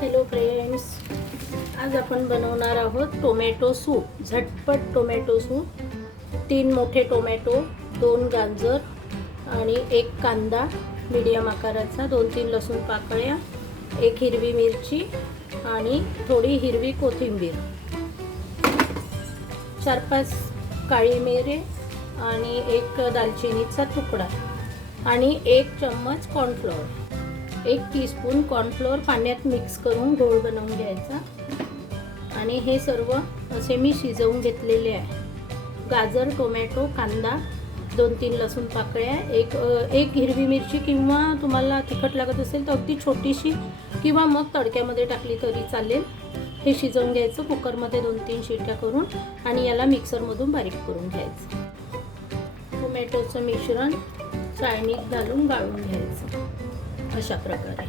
Hello friends, आज आपण बनवणार आहोत टोमॅटो सूप. झटपट टोमॅटो सूप. 3 मोठे टोमॅटो, 2 गाजर आणि 1 कांदा मीडियम आकाराचा, 2-3 लसूण पाकळ्या, 1 हिरवी मिरची आणि थोडी हिरवी कोथिंबीर, 4-5 काळी मिरे आणि 1 दालचिनीचा तुकडा आणि 1 चम्मच कॉर्नफ्लोअर. 1 टीस्पून कॉर्नफ्लोअर पाण्यात मिक्स करून गोळ बनवून घ्यायचा. आणि हे सर्व असे मी शिजवून घेतलेले आहे. गाजर, टोमॅटो, कांदा, 2-3 लसूण पाकळ्या, एक हिरवी मिरची, किंवा तुम्हाला तिखट लागत असेल तर अगदी छोटीशी, किंवा मग तडक्यामध्ये टाकली तरी चालेल. हे शिजवून घ्यायचं कुकरमध्ये 2-3 शिट्ट्या करून, आणि याला मिक्सरमधून बारीक करून घ्यायचं. टोमॅटोचं मिश्रण चाळणीत घालून गाळून घ्यायचं अशा प्रकारे.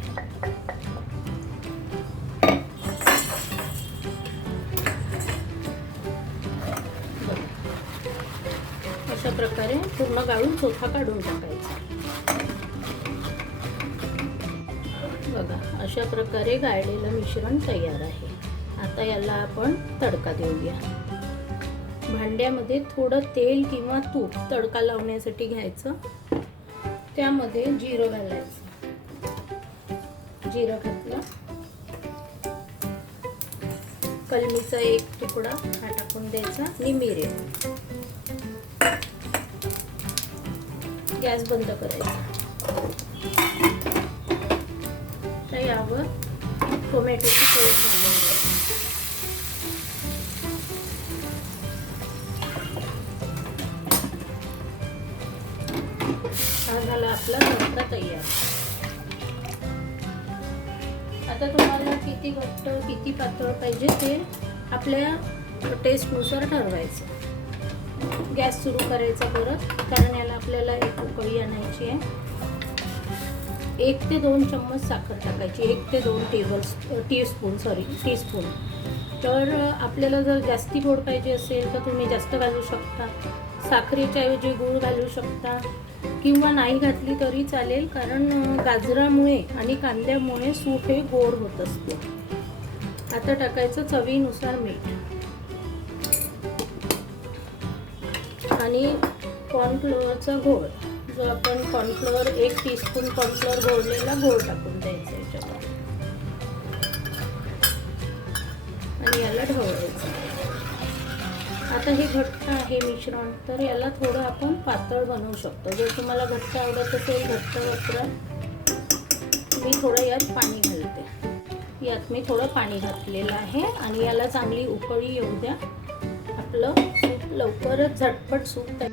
अशा प्रकारे पूर्ण गाळून चोथा काढून टाकायचा. बघा, अशा प्रकारे गाळलेलं मिश्रण तयार आहे. आता याला आपण तडका देऊया. भांड्यामध्ये थोडं तेल किंवा तूप तडका लावण्यासाठी घ्यायचं. त्यामध्ये जिरं घालायचं. जिरं घातलं, कलमीचा 1 तुकडा हा टाकून द्यायचा आणि मिरे. गॅस बंद करायचा. तर यावर टोमॅटोची पेस्ट घालून द्यायची. हा झाला आपला तडका तयार. आता तुम्हाला किती घट्ट किती पातळ पाहिजे ते आपल्या टेस्टनुसार ठरवायचं. गॅस सुरू करायचा परत, कारण याला आपल्याला 1 उकळी आणायची आहे. 1 ते 2 चम्मच साखर टाकायची. 1 ते 2 टीस्पून. तर आपल्याला जर जास्ती गोड पाहिजे असेल तर तुम्ही जास्त घालू शकता. साखरेच्या ऐवजी गूळ घालू शकता, किंवा नाही घातली तरी चालेल, कारण गाजरामुळे आणि कांद्यामुळे सूप हे गोड होत असते. आता टाकायचं चवीनुसार मीठ आणि कॉर्नफ्लोअरचा घोळ. जो आपण कॉर्नफ्लोअर 1 टीस्पून कॉर्नफ्लोअर घोळलेला घोळ टाकून द्यायचा याच्यावर आणि याला ढवळायचं. आता हे घट्ट आहे मिश्रण, तर याला थोडं आपण पातळ बनवू शकतो. जर तुम्हाला घट्ट आवडत असेल, घट्ट वापरा. मी थोडं यात पाणी घालते. यात मी थोडं पाणी घातलेलं आहे आणि याला चांगली उकळी येऊ द्या. आपलं सूप लवकरच झटपट सूप तयार.